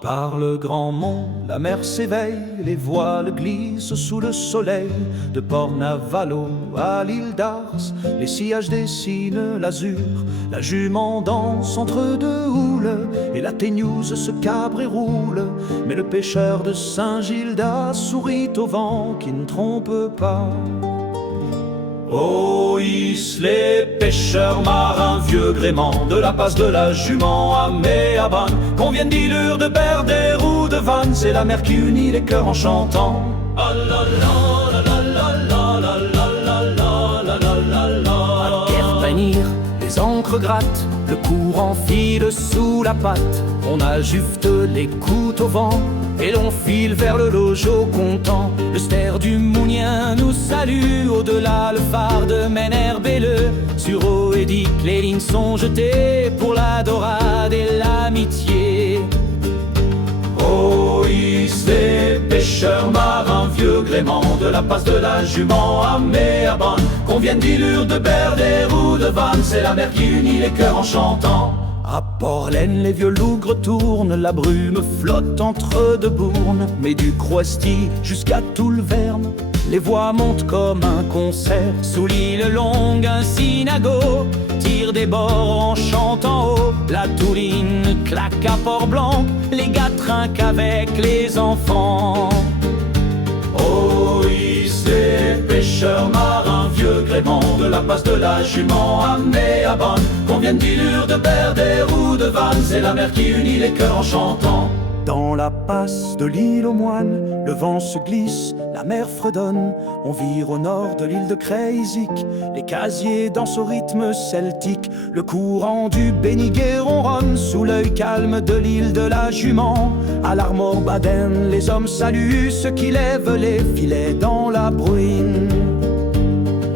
Par le grand mont, la mer s'éveille, les voiles glissent sous le soleil. De Port-Navalo à l'île d'Ars, les sillages dessinent l'azur. La jument danse entre deux houles, et la teignouse se cabre et roule. Mais le pêcheur de Saint-Gildas sourit au vent qui ne trompe pas. Oh, hisse les pêcheurs marins, vieux gréement de la passe de la jument à Méaban, qu'on vienne d'Ilure, de Berdère ou de Vannes, c'est la mer qui unit les cœurs en chantant. À Kerpenir, les ancres grattent, le courant file sous la patte. On ajufte les couteaux au vent et l'on file vers le Lojo content. Le ster du Mounien nous salue, au-delà le phare de Ménherbelleux. Sur Oedic, les lignes sont jetées pour la dorade et l'amitié. Oh, hisse les pêcheurs marins, vieux gréement de la passe de la jument à Méaban, qu'on vienne d'Ilure, de Berdère ou de Vannes, c'est la mer qui unit les cœurs en chantant. À Portlaine, les vieux lougres tournent, la brume flotte entre deux bournes. Mais du Croesti jusqu'à Toulverne, les voix montent comme un concert. Sous l'île longue, un synagogue tire des bords en chantant haut. La Touline claque à Port-Blanc, les gars trinquent avec les enfants. Oh, hisse les pêcheurs marins, vieux gréement de la passe de la jument à Méaban, qu'on vienne d'Ilure, de Berdère ou de Vannes, c'est la mer qui unit les cœurs en chantant. Dans la passe de l'île aux moines, le vent se glisse, la mer fredonne. On vire au nord de l'île de Creisic, les casiers dansent au rythme celtique. Le courant du Béniguet ronronne sous l'œil calme de l'île de la Jument. À l'Armor-Baden, les hommes saluent ceux qui lèvent les filets dans la bruine.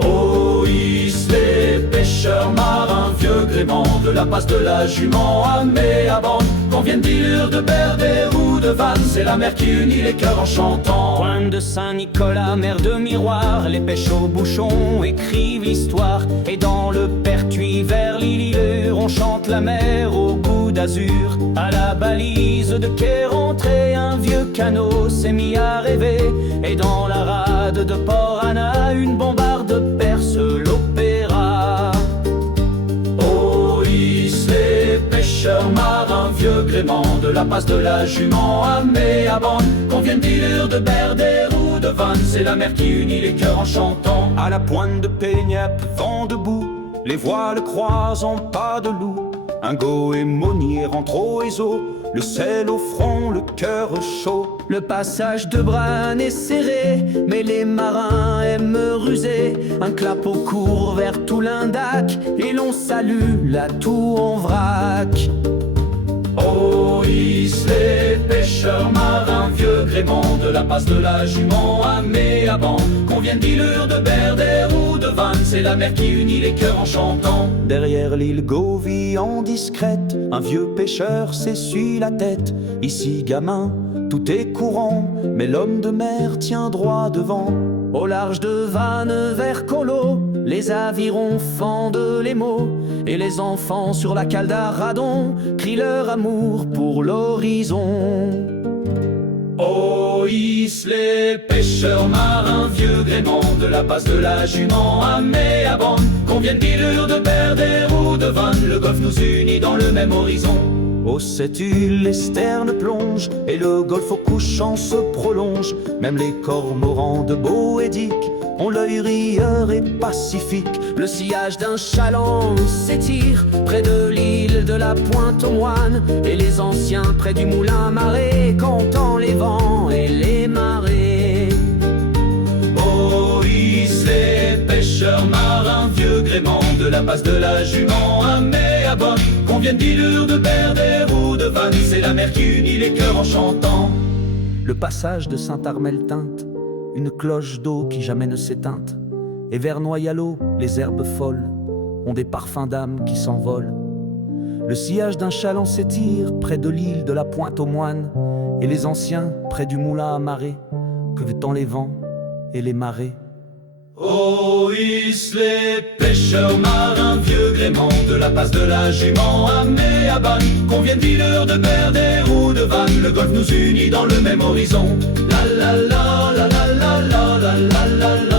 Oh, hisse les pêcheurs marins, vieux gréement de la passe de la jument à Méaban, qu'on vienne d'Ilure, de Berdère ou de Vannes, c'est la mer qui unit les cœurs en chantant. Pointe de Saint-Nicolas, mer de miroir, les pêches au bouchon écrivent l'histoire. Et dans le Pertuis vers l'Ilure, on chante la mer au goût d'azur. À la balise de quai rentré, un vieux canot s'est mis à rêver. Et dans la rade de Port-Anna, une bombarde perce l'opéra. Oh, hisse les pêcheurs marins, vieux gréement de la passe de la jument à Méaban, qu'on vienne d'Ilure, de Berdère ou de Vannes, c'est la mer qui unit les cœurs en chantant. À la pointe de Peignep, vent debout, les voiles croisent en pas de loup. Un goémonier rentre au Ézo, le sel au front, le cœur chaud. Le passage de Bran est serré, mais les marins aiment ruser. Un clapot court vers Toulindac, et l'on salue la toux en vrac. Oh, hisse les pêcheurs marins, vieux gréement de la passe de la jument à Méaban, qu'on vienne d'Ilure, de Berdère ou de Vannes, c'est la mer qui unit les cœurs en chantant. Derrière l'île Govie en discrète, un vieux pêcheur s'essuie la tête. Ici gamin, tout est courant, mais l'homme de mer tient droit devant. Au large de Vannes vers Colo, les avirons fendent les mots, et les enfants sur la cale d'Arradon crient leur amour pour l'horizon. Oh, hisse les pêcheurs marins, vieux gréement de la passe de la jument à Méaban, qu'on vienne d'Ilure, de Berdère ou de Vannes, le golfe nous unit dans le même horizon. Aux sept îles, les sternes plongent, et le golfe au couchant se prolonge. Même les cormorans de Boédic ont l'œil rieur et pacifique. Le sillage d'un chaland s'étire près de l'île de la Pointe aux Moines, et les anciens près du moulin marée comptant les vents et les marées. Oh, hisse les pêcheurs marins, vieux gréement de la passe de la jument à Méaban, qu'on vienne d'Ilure, de Berdère ou de Vannes, c'est la mer qui unit les cœurs en chantant. Le passage de Saint-Armel teinte une cloche d'eau qui jamais ne s'éteinte, et vers Noyalo, les herbes folles ont des parfums d'âme qui s'envolent. Le sillage d'un chaland s'étire près de l'île de la Pointe aux Moines, et les anciens près du moulin à marée, que tant les vents et les marées. Oh, hisse les pêcheurs marins, vieux gréement de la passe de la Jument à Méabane, qu'on vienne dealer de Berdère ou de Vannes, le golfe nous unit dans le même horizon. La la la la la la la la la la.